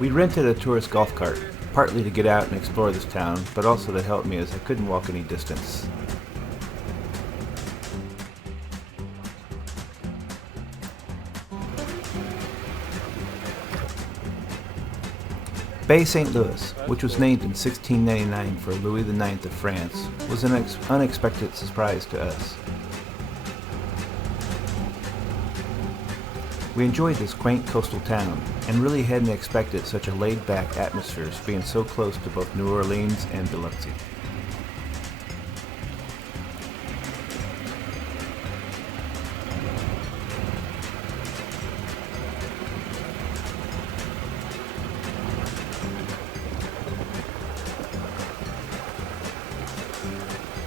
We rented a tourist golf cart, partly to get out and explore this town, but also to help me as I couldn't walk any distance. Bay St. Louis, which was named in 1699 for Louis IX of France, was an unexpected surprise to us. We enjoyed this quaint coastal town, and really hadn't expected such a laid-back atmosphere being so close to both New Orleans and Biloxi.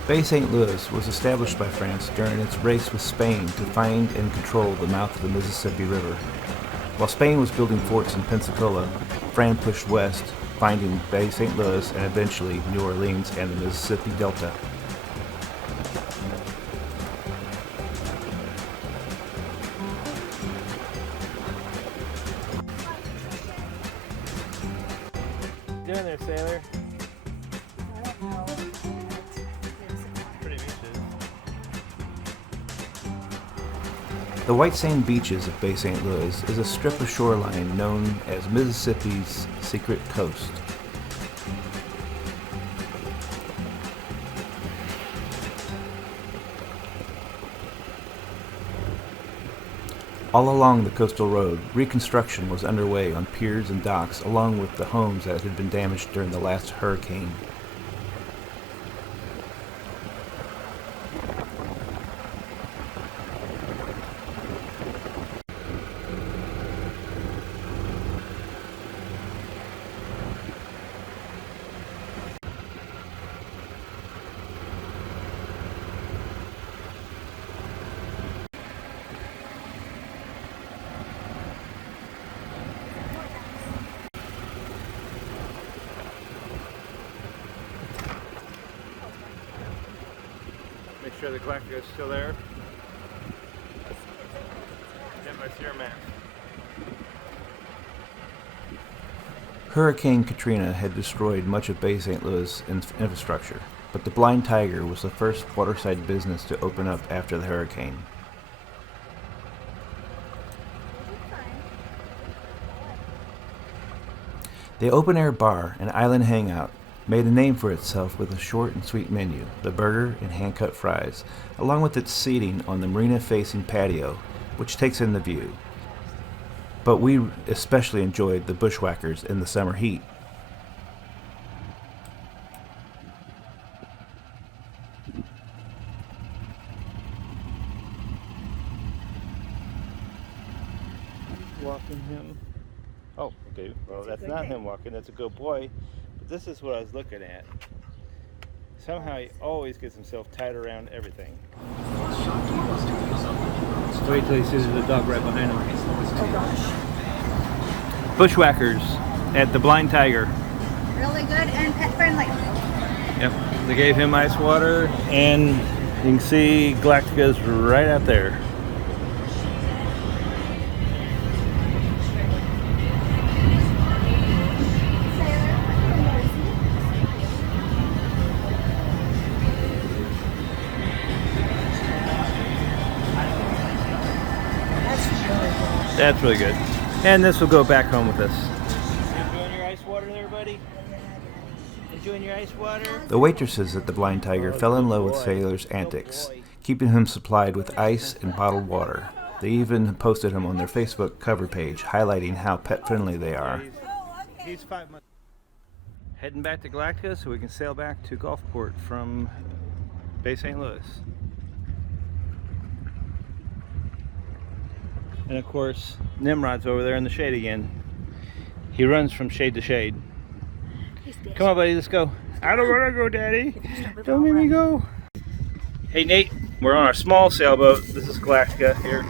Bay St. Louis was established by France during its race with Spain to find and control the mouth of the Mississippi River. While Spain was building forts in Pensacola, France pushed west, finding Bay St. Louis and eventually New Orleans and the Mississippi Delta. What you doing there, sailor? I don't know. Pretty beaches. The white sand beaches of Bay St. Louis is a strip of shoreline known as Mississippi's secret coast. All along the coastal road, reconstruction was underway on piers and docks, along with the homes that had been damaged during the last hurricane. Make sure the Galactica is still there. Yep, I see your map. Hurricane Katrina had destroyed much of Bay St. Louis' infrastructure, but the Blind Tiger was the first waterside business to open up after the hurricane. The open-air bar and island hangout made a name for itself with a short and sweet menu, the burger and hand-cut fries, along with its seating on the marina-facing patio, which takes in the view. But we especially enjoyed the bushwhackers in the summer heat. Walking him. Oh, okay. Well, that's not him walking. That's a good boy. But this is what I was looking at. Somehow he always gets himself tied around everything. Wait till he sees the dog right behind him. Oh gosh. Bushwhackers at the Blind Tiger. Really good and pet friendly. Yep. They gave him ice water, and you can see Galactica's right out there. That's really good. And this will go back home with us. Enjoying your ice water there, buddy? Enjoying your ice water? The waitresses at the Blind Tiger fell in love with Sailor's antics, keeping him supplied with ice and bottled water. They even posted him on their Facebook cover page, highlighting how pet-friendly they are. He's 5 months. Heading back to Galactica so we can sail back to Gulfport from Bay St. Louis. And of course, Nimrod's over there in the shade again. He runs from shade to shade. Come on, buddy, let's go. I don't want to go, Daddy. Don't make me go. Hey, Nate, we're on our small sailboat. This is Galactica here.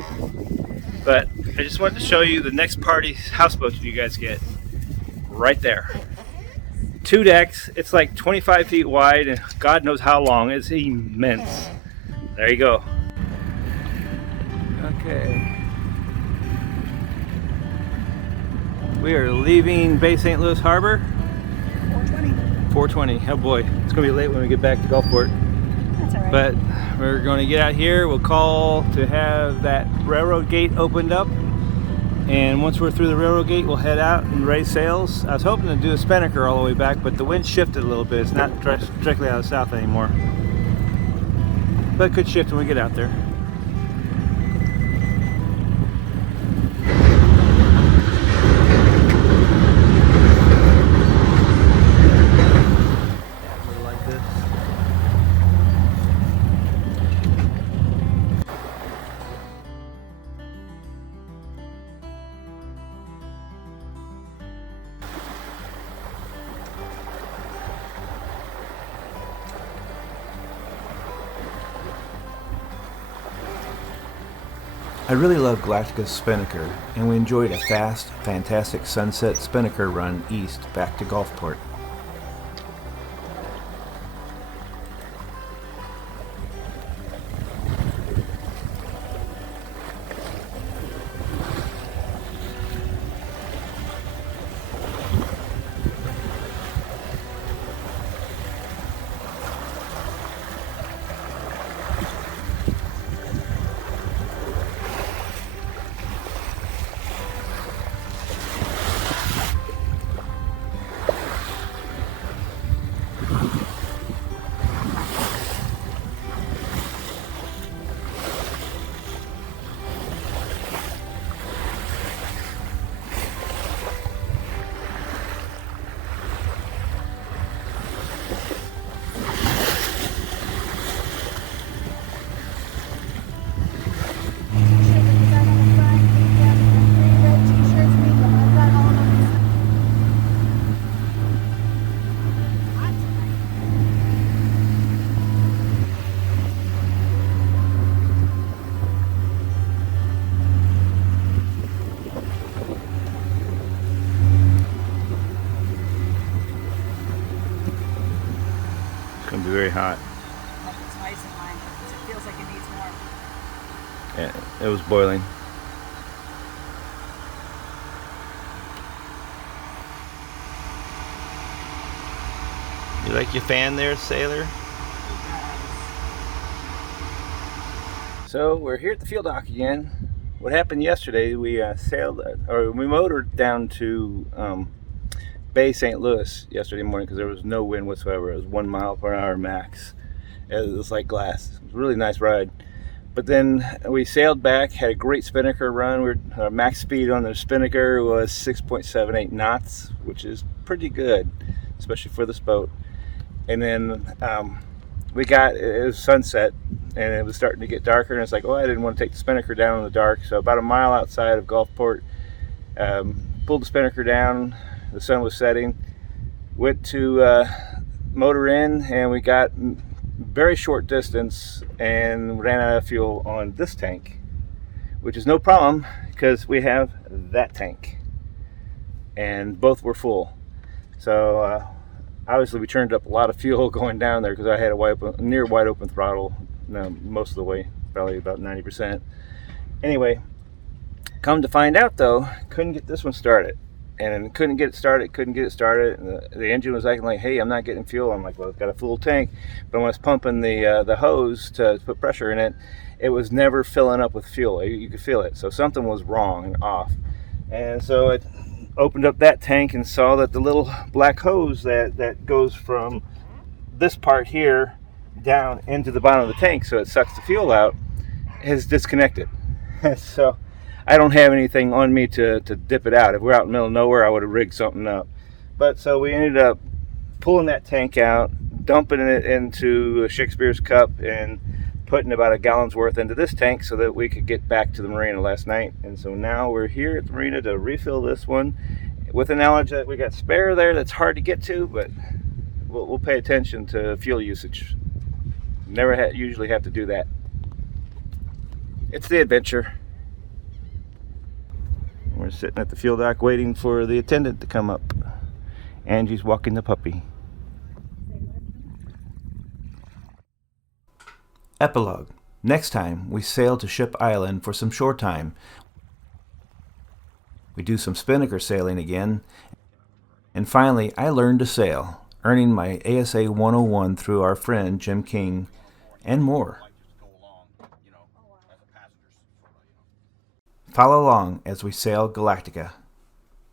But I just wanted to show you the next party houseboat you guys get. Right there. 2 decks. It's like 25 feet wide and God knows how long. It's immense. There you go. Okay. We are leaving Bay St. Louis Harbor. 420. 4:20. Oh boy, it's gonna be late when we get back to Gulfport. That's alright. But we're going to get out here. We'll call to have that railroad gate opened up. And once we're through the railroad gate, we'll head out and raise sails. I was hoping to do a Spinnaker all the way back, but the wind shifted a little bit. It's not directly out of the south anymore. But it could shift when we get out there. Like this. I really love Galactica's Spinnaker, and we enjoyed a fast, fantastic sunset Spinnaker run east back to Gulfport. It's going to be very hot. It's nice in mine. It feels like it needs more. Yeah, it was boiling. You like your fan there, sailor? So we're here at the field dock again. What happened yesterday, we we motored down to Bay St. Louis yesterday morning because there was no wind whatsoever. It was 1 mile per hour max. It was like glass. It was a really nice ride. But then we sailed back, had a great Spinnaker run. Our max speed on the Spinnaker was 6.78 knots, which is pretty good, especially for this boat. And then it was sunset, and it was starting to get darker, and it's like, oh, I didn't want to take the Spinnaker down in the dark. So about a mile outside of Gulfport, pulled the Spinnaker down. The sun was setting. Went to motor in, and we got very short distance and ran out of fuel on this tank, which is no problem because we have that tank, and both were full. So obviously we turned up a lot of fuel going down there because I had a near wide open throttle most of the way, probably about 90%. Anyway, come to find out though, couldn't get this one started. And couldn't get it started. And the engine was acting like, hey, I'm not getting fuel. I'm like, well, it's got a full tank. But when I was pumping the hose to put pressure in it, it was never filling up with fuel. You could feel it. So something was wrong and off. And so it opened up that tank and saw that the little black hose that goes from this part here down into the bottom of the tank, so it sucks the fuel out, is disconnected. So I don't have anything on me to dip it out. If we're out in the middle of nowhere, I would have rigged something up. But so we ended up pulling that tank out, dumping it into a Shakespeare's cup, and putting about a gallon's worth into this tank so that we could get back to the marina last night. And so now we're here at the marina to refill this one with the knowledge that we got spare there that's hard to get to, but we'll pay attention to fuel usage. Never usually have to do that. It's the adventure. We're sitting at the fuel dock waiting for the attendant to come up. Angie's walking the puppy. Epilogue. Next time, we sail to Ship Island for some shore time. We do some Spinnaker sailing again, and finally I learned to sail, earning my ASA 101 through our friend Jim King, and more. Follow along as we sail Galactica.